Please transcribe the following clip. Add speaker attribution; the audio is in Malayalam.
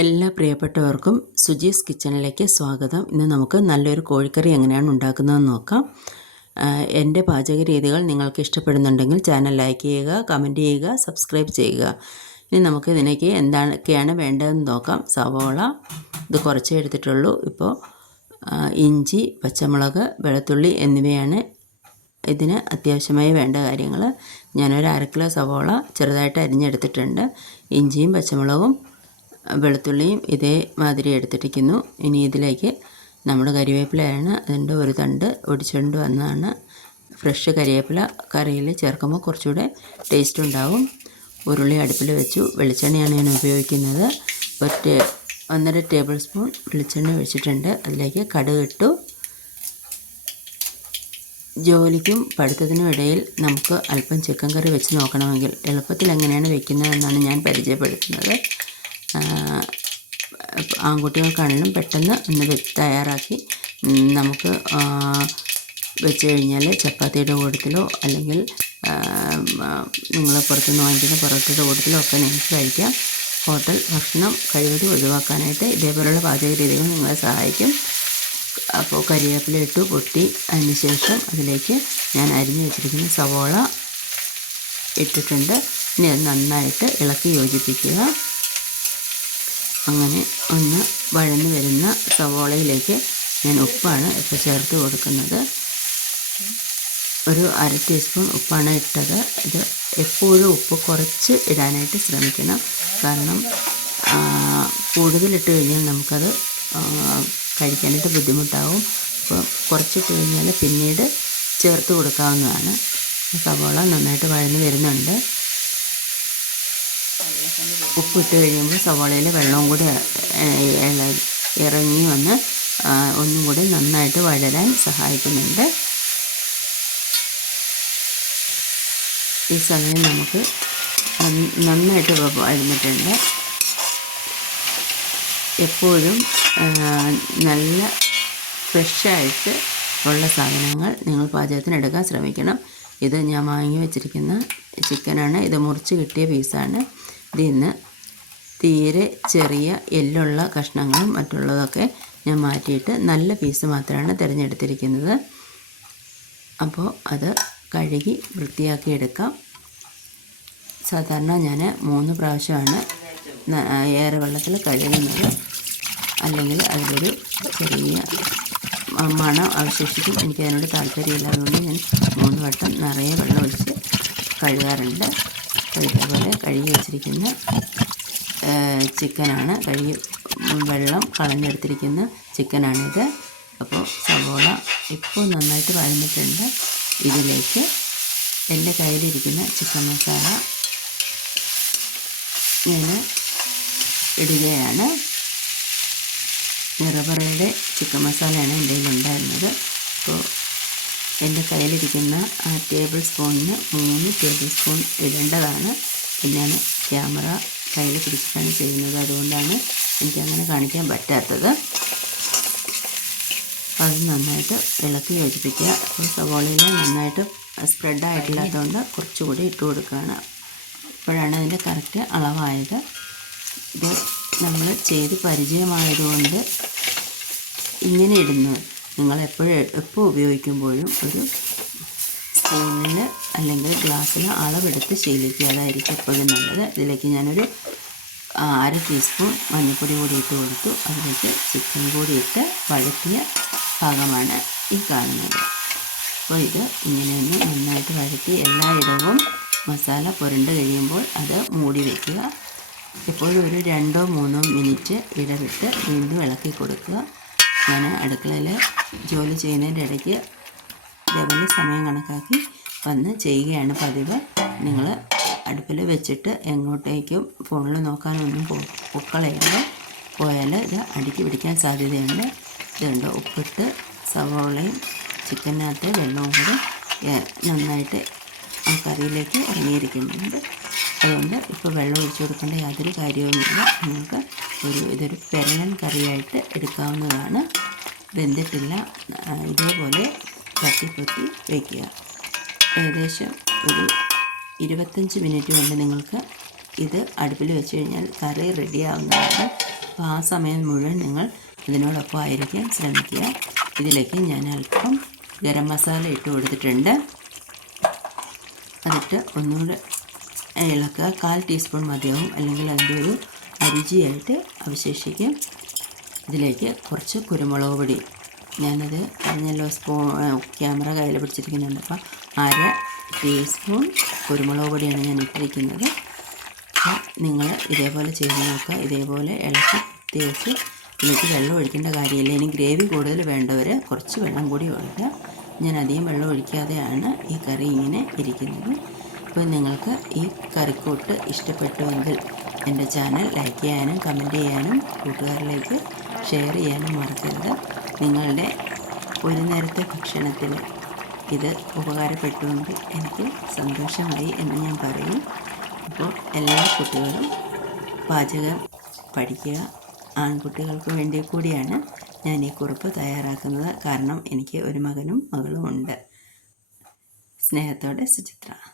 Speaker 1: എല്ലാ പ്രിയപ്പെട്ടവർക്കും സുജീസ് കിച്ചണിലേക്ക് സ്വാഗതം. ഇന്ന് നമുക്ക് നല്ലൊരു കോഴിക്കറി എങ്ങനെയാണ് ഉണ്ടാക്കുന്നതെന്ന് നോക്കാം. എന്റെ പാചക രീതികൾ നിങ്ങൾക്ക് ഇഷ്ടപ്പെടുന്നുണ്ടെങ്കിൽ ചാനൽ ലൈക്ക് ചെയ്യുക കമന്റ് ചെയ്യുക സബ്സ്ക്രൈബ് ചെയ്യുക. ഇനി നമുക്ക് ഇതിലേക്ക് എന്തൊക്കെയാണ് വേണ്ടതെന്ന് നോക്കാം. സവോള ഇത് കുറച്ചേ എടുത്തിട്ടുള്ളൂ. ഇപ്പോൾ ഇഞ്ചി പച്ചമുളക് വെളുത്തുള്ളി എന്നിവയാണ് ഇതിന് അത്യാവശ്യമായി വേണ്ട കാര്യങ്ങൾ. ഞാനൊരു അര കിലോ സവോള ചെറുതായിട്ട് അരിഞ്ഞെടുത്തിട്ടുണ്ട്. ഇഞ്ചിയും പച്ചമുളകും വെളുത്തുള്ളിയും ഇതേമാതിരി എടുത്തിട്ടിരിക്കുന്നു. ഇനി ഇതിലേക്ക് നമ്മുടെ കരിവേപ്പിലയാണ് അതിന്റെ ഒരു തണ്ട് ഒടിച്ചുകൊണ്ട് വന്നതാണ്. ഫ്രഷ് കരിവേപ്പില കറിയിൽ ചേർക്കുമ്പോൾ കുറച്ചുകൂടെ ടേസ്റ്റ് ഉണ്ടാവും. ഉരുളി അടുപ്പിൽ വെച്ചു. വെളിച്ചെണ്ണയാണ് ഞാൻ ഉപയോഗിക്കുന്നത്. ടേ ഒന്നര ടേബിൾ സ്പൂൺ വെളിച്ചെണ്ണ ഒഴിച്ചിട്ടുണ്ട്. അതിലേക്ക് കടുക് ഇട്ടു. ജോലിക്കും പഠിത്തത്തിനും ഇടയിൽ നമുക്ക് അല്പം ചിക്കൻ കറി വെച്ച് നോക്കണമെങ്കിൽ എളുപ്പത്തിൽ എങ്ങനെയാണ് വെക്കുന്നതെന്നാണ് ഞാൻ പരിചയപ്പെടുത്തുന്നത്. ആൺകുട്ടികൾക്കാണെങ്കിലും പെട്ടെന്ന് ഒന്ന് തയ്യാറാക്കി. നമുക്ക് വെച്ച് കഴിഞ്ഞാൽ ചപ്പാത്തിയുടെ കൂട്ടത്തിലോ അല്ലെങ്കിൽ നിങ്ങൾ പുറത്തുനിന്ന് വാങ്ങിക്കുന്ന പൊറോട്ടയുടെ കൂട്ടത്തിലോ ഒക്കെ നിങ്ങൾക്ക് കഴിക്കാം. ഹോട്ടൽ ഭക്ഷണം കഴിവതും ഒഴിവാക്കാനായിട്ട് ഇതേപോലുള്ള പാചക രീതികൾ നിങ്ങളെ സഹായിക്കും. അപ്പോൾ കരിവേപ്പില ഇട്ടു പൊട്ടി അതിന് ശേഷം അതിലേക്ക് ഞാൻ അരിഞ്ഞു വെച്ചിരിക്കുന്ന സവോള ഇട്ടിട്ടുണ്ട്. ഇനി അത് നന്നായിട്ട് ഇളക്കി യോജിപ്പിക്കുക. അങ്ങനെ ഒന്ന് വഴന്ന് വരുന്ന സവോളയിലേക്ക് ഞാൻ ഉപ്പാണ് ഇപ്പോൾ ചേർത്ത് കൊടുക്കുന്നത്. ഒരു അര ടീസ്പൂൺ ഉപ്പാണ് ഇട്ടത്. ഇത് എപ്പോഴും ഉപ്പ് കുറച്ച് ഇടാനായിട്ട് ശ്രമിക്കണം. കാരണം കൂടുതലിട്ട് കഴിഞ്ഞാൽ നമുക്കത് കഴിക്കാനായിട്ട് ബുദ്ധിമുട്ടാവും. അപ്പോൾ കുറച്ചിട്ട് കഴിഞ്ഞാൽ പിന്നീട് ചേർത്ത് കൊടുക്കാവുന്നതാണ്. സവോള നന്നായിട്ട് വഴന്ന് വരുന്നുണ്ട്. ഉപ്പിട്ട് കഴിയുമ്പോൾ സവാളയിൽ വെള്ളവും കൂടി ഇറങ്ങി വന്ന് ഒന്നും കൂടി നന്നായിട്ട് വഴരാൻ സഹായിക്കുന്നുണ്ട്. ഈ സമയം നമുക്ക് നന്നായിട്ട് വഴന്നിട്ടുണ്ട്. എപ്പോഴും നല്ല ഫ്രഷായിട്ട് ഉള്ള സാധനങ്ങൾ നിങ്ങൾ പാചകത്തിനെടുക്കാൻ ശ്രമിക്കണം. ഇത് ഞാൻ വാങ്ങി വെച്ചിരിക്കുന്ന ചിക്കനാണ്. ഇത് മുറിച്ച് കിട്ടിയ പീസാണ്. ഇതിൽ നിന്ന് തീരെ ചെറിയ എല്ലുള്ള കഷ്ണങ്ങളും മറ്റുള്ളതൊക്കെ ഞാൻ മാറ്റിയിട്ട് നല്ല പീസ് മാത്രമാണ് തിരഞ്ഞെടുത്തിരിക്കുന്നത്. അപ്പോൾ അത് കഴുകി വൃത്തിയാക്കി എടുക്കാം. സാധാരണ ഞാൻ മൂന്ന് പ്രാവശ്യമാണ് ഏറെ വെള്ളത്തിൽ കഴുകുന്നത്. അല്ലെങ്കിൽ അതിലൊരു ചെറിയ മണം അവശേഷിക്കും. എനിക്കതിനോട് താല്പര്യമില്ലാതുകൊണ്ട് ഞാൻ മൂന്ന് വട്ടം നിറയെ വെള്ളം ഒഴിച്ച് കഴുകാറുണ്ട്. ഇതേപോലെ കഴുകി വെച്ചിരിക്കുന്ന ചിക്കനാണ്. കഴുകി വെള്ളം കളഞ്ഞെടുത്തിരിക്കുന്ന ചിക്കനാണിത്. അപ്പോൾ സവോള ഇപ്പോൾ നന്നായിട്ട് വഴന്നിട്ടുണ്ട്. ഇതിലേക്ക് എന്റെ കയ്യിലിരിക്കുന്ന ചിക്കൻ മസാല ഞാൻ ഇടുകയാണ്. നിറപറയുടെ ചിക്കൻ മസാലയാണ് എന്റെ കയ്യിലുണ്ടായിരുന്നത്. അപ്പോൾ എന്റെ കയ്യിലിരിക്കുന്ന ആ ടേബിൾ സ്പൂണിന് മൂന്ന് ടേബിൾ സ്പൂൺ ഇടേണ്ടതാണ്. ഞാൻ ക്യാമറ കയ്യിൽ പിടിച്ചിട്ടാണ് ചെയ്യുന്നത്. അതുകൊണ്ടാണ് എനിക്കങ്ങനെ കാണിക്കാൻ പറ്റാത്തത്. അത് നന്നായിട്ട് ഇളക്കി യോജിപ്പിക്കുക. അപ്പോൾ സവോളയിൽ നന്നായിട്ട് സ്പ്രെഡ് ആയിട്ടില്ലാത്തതുകൊണ്ട് കുറച്ചുകൂടി ഇട്ട് കൊടുക്കുകയാണ്. അപ്പോഴാണ് അതിന്റെ കറക്റ്റ് അളവായത്. ഇത് നമ്മൾ ചെയ്ത് പരിചയമായതുകൊണ്ട് ഇങ്ങനെ ഇടുന്നു നിങ്ങൾ എപ്പോഴും എപ്പോൾ ഉപയോഗിക്കുമ്പോഴും ഒരു സ്പൂണിൽ അല്ലെങ്കിൽ ഗ്ലാസ്സിൽ അളവെടുത്ത് ശീലിക്കുക. അതായിരിക്കും എപ്പോഴും നല്ലത്. ഇതിലേക്ക് ഞാനൊരു അര ടീസ്പൂൺ മഞ്ഞൾപ്പൊടി കൂടി ഇട്ട് കൊടുത്തു. അതിലേക്ക് ചിക്കൻ കൂടി ഇട്ട് വഴറ്റിയ പാകമാണ് ഈ കാണുന്നത്. അപ്പോൾ ഇത് ഇങ്ങനെ ഒന്ന് നന്നായിട്ട് വഴറ്റി എല്ലായിടവും മസാല പുരണ്ട് കഴിയുമ്പോൾ അത് മൂടി വയ്ക്കുക ഇപ്പോഴും ഒരു രണ്ടോ മൂന്നോ മിനിറ്റ് ഇടവിട്ട് വീണ്ടും ഇളക്കി കൊടുക്കുക. ഞാൻ അടുക്കളയിൽ ജോലി ചെയ്യുന്നതിന്റെ ഇടയ്ക്ക് ഇതേപോലെ സമയം കണക്കാക്കി വന്ന് ചെയ്യുകയാണ് പതിവ്. നിങ്ങൾ അടുപ്പിൽ വെച്ചിട്ട് എങ്ങോട്ടേക്കും ഫോണിൽ നോക്കാനൊന്നും പോ പൊക്കളയില്ല പോയാൽ ഇത് അടുക്കി പിടിക്കാൻ സാധ്യതയുണ്ട്. ഇതുണ്ട്? ഉപ്പിട്ട് സവോളയും ചിക്കനകത്ത് വെള്ളവും കൂടി നന്നായിട്ട് ആ കറിയിലേക്ക് ഇറങ്ങിയിരിക്കുന്നുണ്ട്. അതുകൊണ്ട് ഇപ്പോൾ വെള്ളം ഒഴിച്ചു കൊടുക്കേണ്ട യാതൊരു കാര്യവുമില്ല. നിങ്ങൾക്ക് ഒരു ഇതൊരു പെരളൻ കറിയായിട്ട് എടുക്കാവുന്നതാണ്. വെന്തിട്ടില്ല. ഇതേപോലെ തട്ടിപ്പൊത്തി വയ്ക്കുക ഏകദേശം ഒരു ഇരുപത്തഞ്ച് മിനിറ്റ് കൊണ്ട് നിങ്ങൾക്ക് ഇത് അടുപ്പിൽ വെച്ച് കഴിഞ്ഞാൽ കറി റെഡിയാവുന്നതാണ് അപ്പോൾ ആ സമയം മുഴുവൻ നിങ്ങൾ ഇതിനോടൊപ്പം ആയിരിക്കാൻ ശ്രമിക്കുക. ഇതിലേക്ക് ഞാൻ അല്പം ഗരം മസാല ഇട്ട് കൊടുത്തിട്ടുണ്ട്. അതിട്ട് ഒന്നുകൂടെ ഇളക്കുക കാൽ ടീസ്പൂൺ മതിയാവും. അല്ലെങ്കിൽ അതിന്റെ ഒരു അരുചിയായിട്ട് അവശേഷിക്കും. ഇതിലേക്ക് കുറച്ച് കുരുമുളക് പൊടി. ഞാനത് പറഞ്ഞല്ലോ സ്പൂ ക്യാമറ കയ്യിൽ പിടിച്ചിരിക്കുന്നുണ്ട്. അപ്പോൾ അര ടീസ്പൂൺ കുരുമുളക് പൊടിയാണ് ഞാൻ ഇട്ടിരിക്കുന്നത്. നിങ്ങൾ ഇതേപോലെ ചെയ്ത് നോക്കുക. ഇതേപോലെ ഇളക്കി തേച്ച് ഇതിലേക്ക് വെള്ളം ഒഴിക്കേണ്ട കാര്യമില്ല. ഇനി ഗ്രേവി കൂടുതൽ വേണ്ടവർ കുറച്ച് വെള്ളം കൂടി ഒഴിക്കുക. ഞാൻ അധികം വെള്ളം ഒഴിക്കാതെയാണ് ഈ കറി ഇങ്ങനെ ഇരിക്കുന്നത്. അപ്പോൾ നിങ്ങൾക്ക് ഈ കറിക്കൂട്ട് ഇഷ്ടപ്പെട്ടുവെങ്കിൽ എന്റെ ചാനൽ ലൈക്ക് ചെയ്യാനും കമന്റ് ചെയ്യാനും കൂട്ടുകാരിലേക്ക് ഷെയർ ചെയ്യാനും മറക്കരുത്. നിങ്ങളുടെ ഒരു നേരത്തെ ഭക്ഷണത്തിൽ ഇത് ഉപകാരപ്പെട്ടുവെങ്കിൽ എനിക്ക് സന്തോഷമായി എന്ന് ഞാൻ പറയും. അപ്പോൾ എല്ലാ കുട്ടികളും പാചകം പഠിക്കുക ആൺകുട്ടികൾക്ക് വേണ്ടി കൂടിയാണ് ഞാൻ ഈ കുറിപ്പ് തയ്യാറാക്കുന്നത്. കാരണം എനിക്ക് ഒരു മകനും മകളുമുണ്ട്. സ്നേഹത്തോടെ സുചിത്ര.